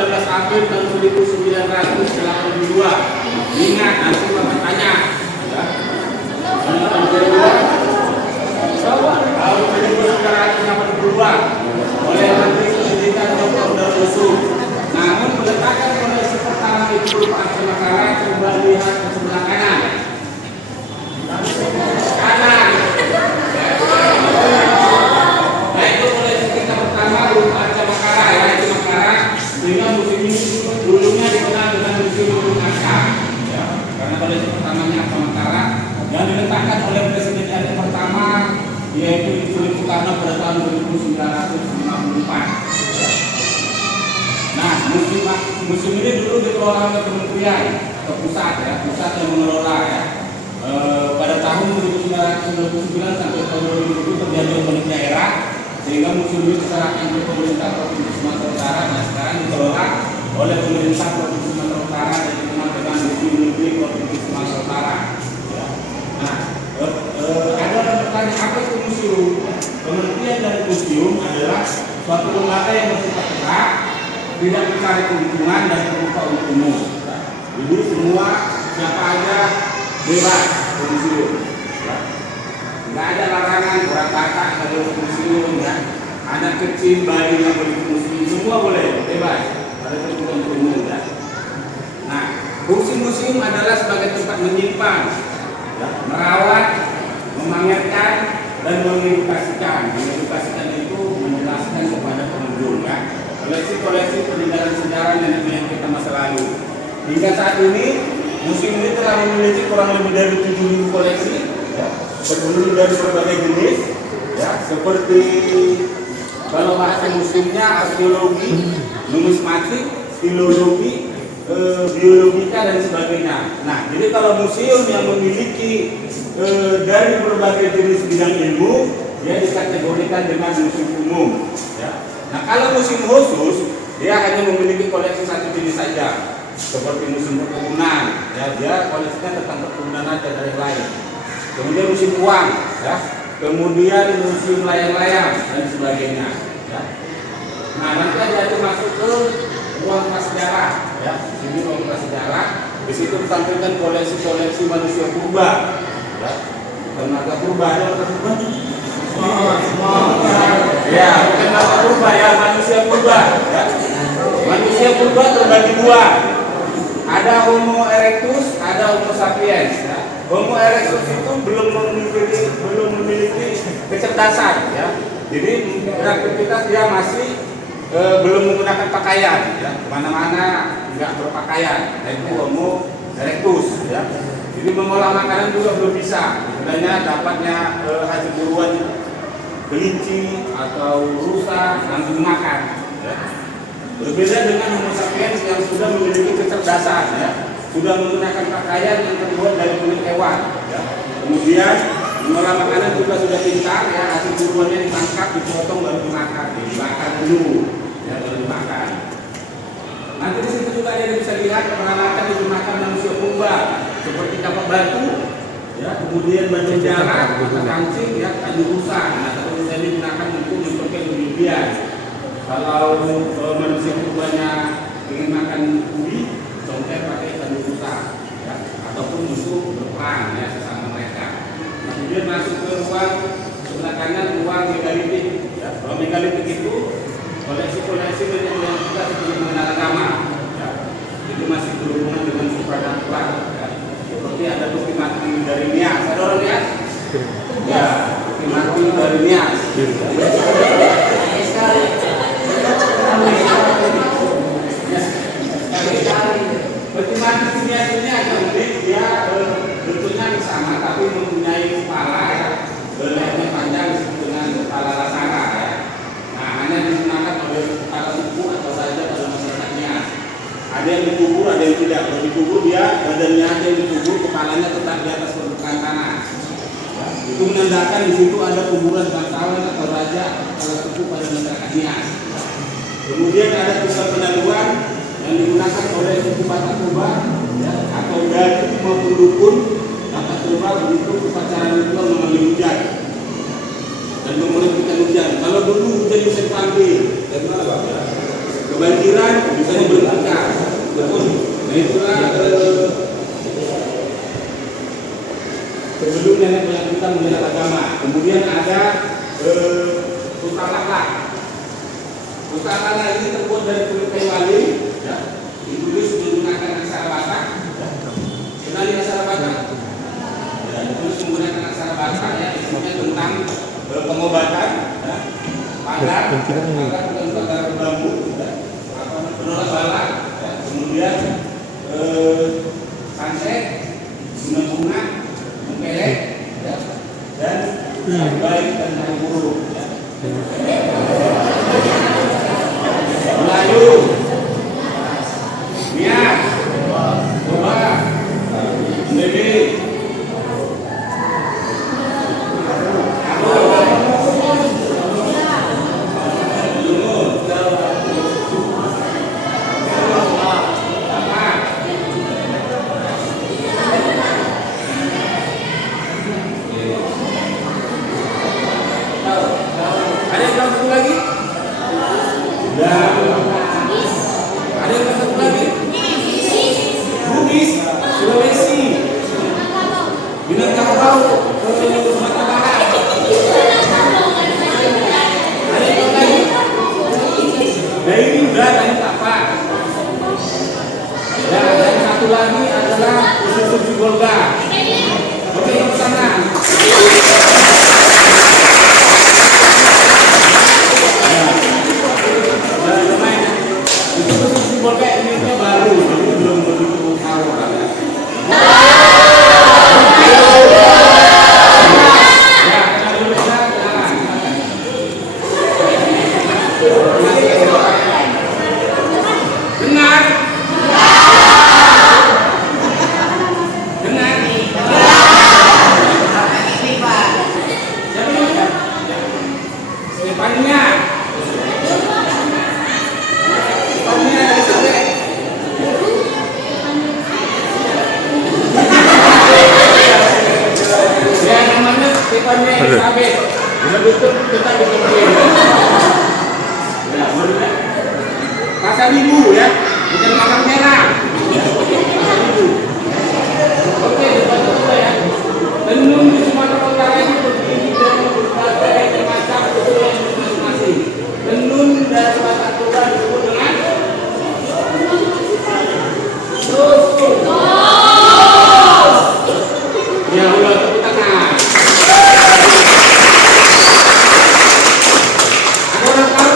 19 April tahun 1982. Ingat, nanti Bapak tanya. Ya. Tahun 1982 oleh Menteri Pendidikan Dr. Darussu. Namun meletakkan kondisi pertama itu berupa Makara, coba lihat ke sebelah kanan. Kanan. Nah itu kondisi kita pertama berupa Makara, ya itu Makara. Sehingga musim ini dulunya dikenal dengan musim Makara. Ya, karena kondisi pertamanya Makara yang diletakkan oleh Presiden RI pertama yaitu Insinyur Soekarno pada tahun 1954. Nah, musim ini dulu dikelola oleh kementerian ke pusat ya, pusat yang mengelola ya. Pada tahun 1999 sampai tahun 2000 terjadi otonomi daerah sehingga musim ini diserahkan ke pemerintah Provinsi Sumatera Utara. Nah, sekarang dikelola oleh pemerintah Provinsi Sumatera Utara dan dikenal dengan Museum Negeri Provinsi Sumatera Utara. Ya. Nah, ada pertanyaan apa itu museum? Pengertian dari museum adalah suatu lembaga yang bersifat tetap, tidak mencari keuntungan dan terbuka untuk umum. Jadi semua siapa aja bebas ke museum. Tidak ada larangan orang kakak kalau ke museum, ya. Anak kecil, bayi yang boleh ke museum, semua boleh bebas. Ada terbuka untuk umum. Ya. Nah, fungsi museum adalah sebagai tempat menyimpan, ya, merawat, memamerkan dan mengedukasikan. Mengedukasikan itu menjelaskan kepada pengunjung, ya. Koleksi-koleksi peninggalan sejarah nenek moyang kita masa lalu. Hingga saat ini, museum ini telah memiliki kurang lebih dari 7.000 koleksi, ya, terdiri dari berbagai jenis, ya, seperti kalau bahasa museumnya arkeologi, numismatik, filologi, biologika dan sebagainya. Nah, jadi kalau museum yang memiliki dari berbagai jenis bidang ilmu, dia dikategorikan dengan museum umum. Ya. Nah, kalau museum khusus, dia hanya memiliki koleksi satu jenis saja, seperti museum perkebunan. Ya, dia koleksinya tentang perkebunan aja dari lain. Kemudian museum uang, ya. Kemudian museum layang-layang dan sebagainya. Ya. Nah, nanti ada masuk ke ruang prasejarah, ya. Ini ruang prasejarah. Di situ ditampilkan koleksi-koleksi manusia purba. Ya. Tenaga purba ada purba. Ya, bukan masa purba ya, manusia purba. Ya. Manusia purba terbagi dua. Ada Homo erectus, ada Homo sapiens. Ya. Homo erectus itu belum memiliki kecerdasan. Ya. Jadi beraktivitas dia masih belum menggunakan pakaian. Ya. Mana-mana nggak berpakaian. Nah, itu Homo erectus. Ya. Jadi mengolah makanan juga belum bisa. Sebenarnya dapatnya hasil buruan kelinci atau rusa langsung makan. Ya. Berbeda dengan Homo sapiens yang sudah memiliki kecerdasan, ya. Sudah menggunakan pakaian yang terbuat dari kulit hewan. Ya. Kemudian mengolah makanan juga sudah pintar, ya. Hasil buruannya ditangkap, dipotong baru dimakan, dibakar dulu, ya, baru dimakan. Nanti di situ juga ada bisa lihat peralatan yang digunakan manusia purba seperti kapak batu, ya, kemudian batu jarak, kancing, ya, kayu rusa. Nah, kalau ini digunakan untuk memperkaya kemudian. Kalau manusia purbanya ingin makan ubi, contohnya pakai kayu rusa, ya, ataupun untuk berperang, ya, sesama mereka. Nah, kemudian masuk ke ruang sebelah kanan, ruang megalitik. Ya. Ruang megalitik itu koleksi-koleksi yang kita sebut mengenal nama. Ya. Itu masih berhubungan dengan supranatural. Ya. Seperti ada bukti mati dari Nias. Ada orang Nias? Ya, bukti mati dari Nias. Bukti mati Nias ini agak unik. Dia bentuknya sama, tapi mempunyai kepala, ya. Lehernya panjang dengan kepala lasara. Ya. Nah, hanya digunakan oleh kepala suku atau saja pada masyarakat Nias. Ada yang dikubur, ada yang tidak. Kalau dikubur dia badannya aja yang dikubur, kepalanya tetap di atas permukaan tanah. Ya, itu menandakan di situ ada kuburan bangsawan atau raja atau kepala suku pada masyarakat Nias. Kemudian ada pusat pengaduan yang digunakan oleh suku Batak Toba, ya, atau dari maupun dukun Batak Toba untuk upacara ritual memanggil hujan dan memperhentikan hujan. Kalau dulu hujan bisa dipanggil, kebanjiran bisa diberi Kementerian Pendidikan Agama. Kemudian ada Pustaka. Pustaka ini terbuat dari kulit kayu alim, ya, ditulis menggunakan aksara Batak. Kenali aksara Batak? Ya, ditulis menggunakan aksara Batak, ya, isinya tentang pengobatan, ya, pagar bambu, ya, penolak bala, ya, kemudian sunset, bunga, mempelek, ya, dan baik dan buruk. Ya. Melayu, Nias, Toba, Ndebe, pasar ibu ya, bukan pasar merah. Oke, coba ya. Tenun di Sumatera Utara ini terdiri dari berbagai macam tenun masing-masing. Tenun dari Batak Toba disebut dengan susun. Ya Allah, tepuk tangan. Ada orang tahu?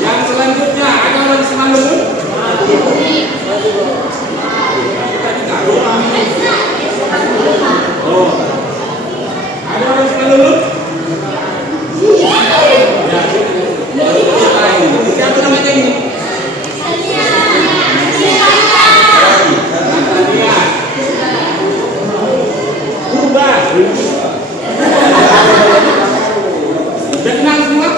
Yang selanjutnya ada orang Semalungun. Oh, ada orang Semalungun. Siapa namanya ini? Purba. Udah kenal semua?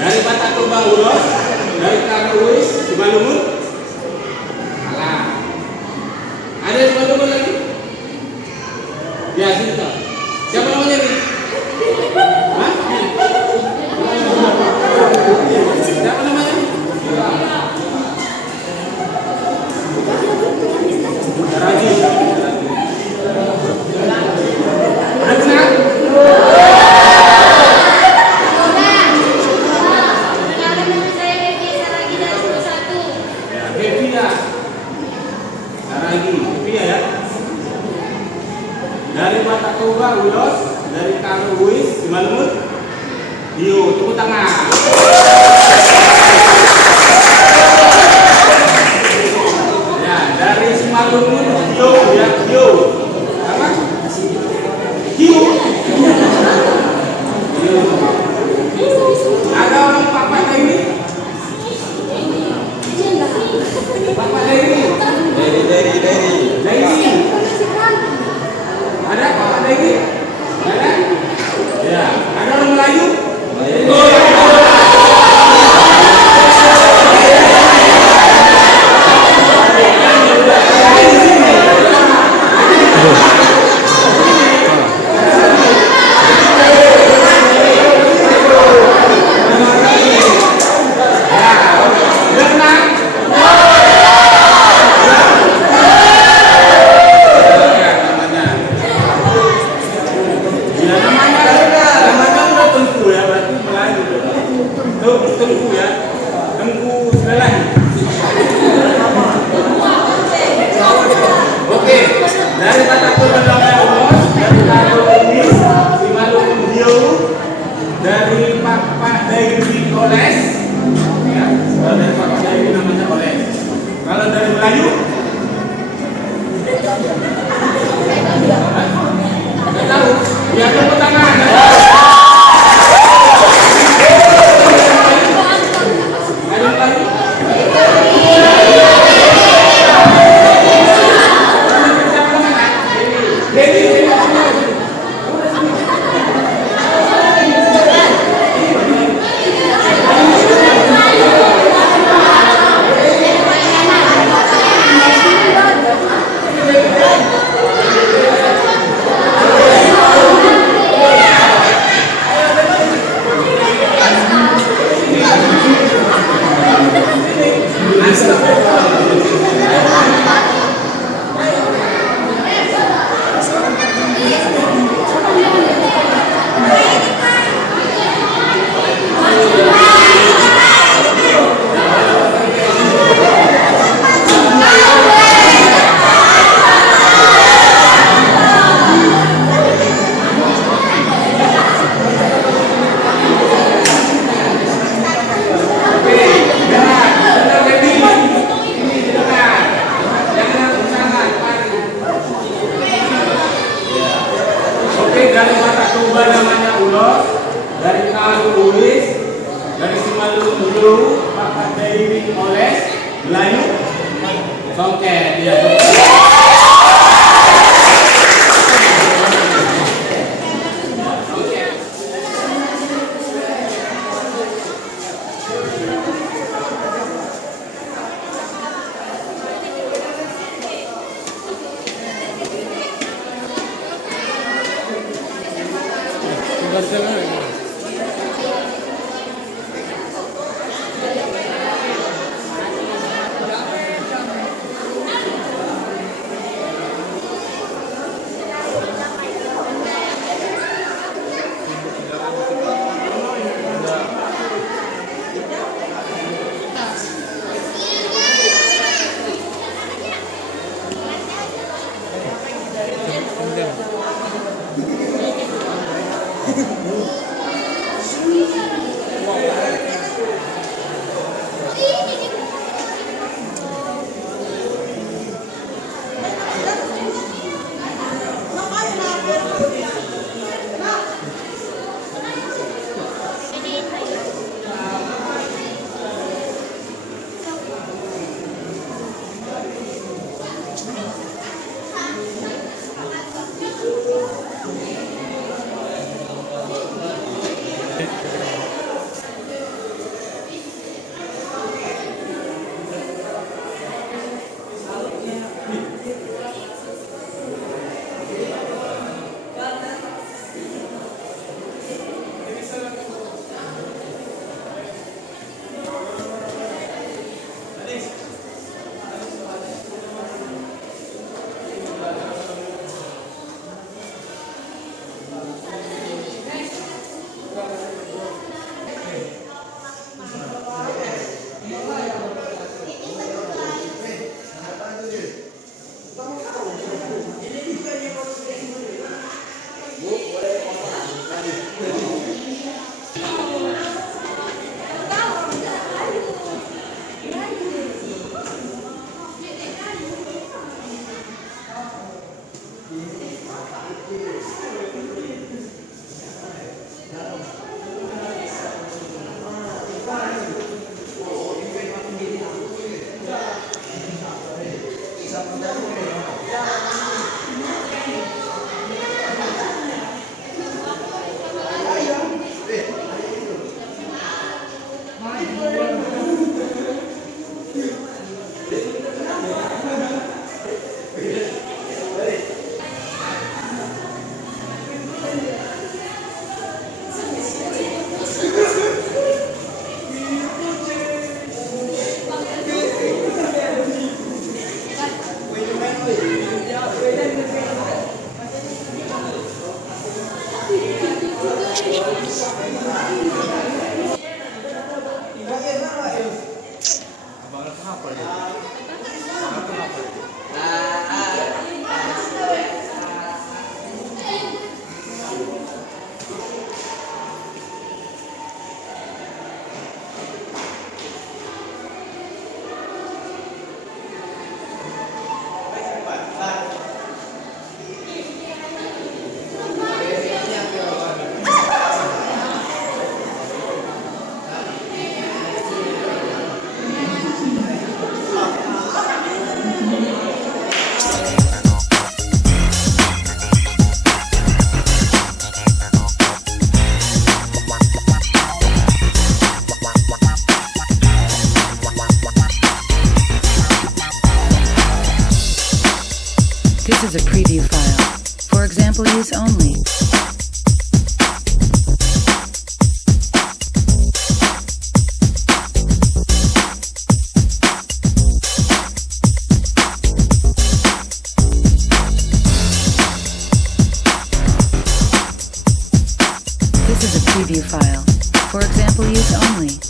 Dari Batak Toba Ulos, dari Kano Uis, Simalungun, Alah. Dio, tepuk tangan. Ya, dari Simalungun Dio ya, Dio. Apa? Dio. Ada orang Papa ini? Papa ini? Dari. Ada Papa ini? Ada? Ya, ada orang Melayu? Tengku ya, Tengku Sebelah. Oke, dari Batak Bendera Ulos, dari Taruh Unis, Simalungun Dio, dari Pak Dairi Oles, ya, dari Pak Dairi namanya Oles. Kalau dari Melayu, nggak tahu. Ya, tepuk tangan. Dari Batak Toba namanya Ulos, dari Taruh Ulis, dari Simalungun Dio, Pak Dairi Oles, Melayu, Songket, ya. example use only. This is a preview file. For example use only.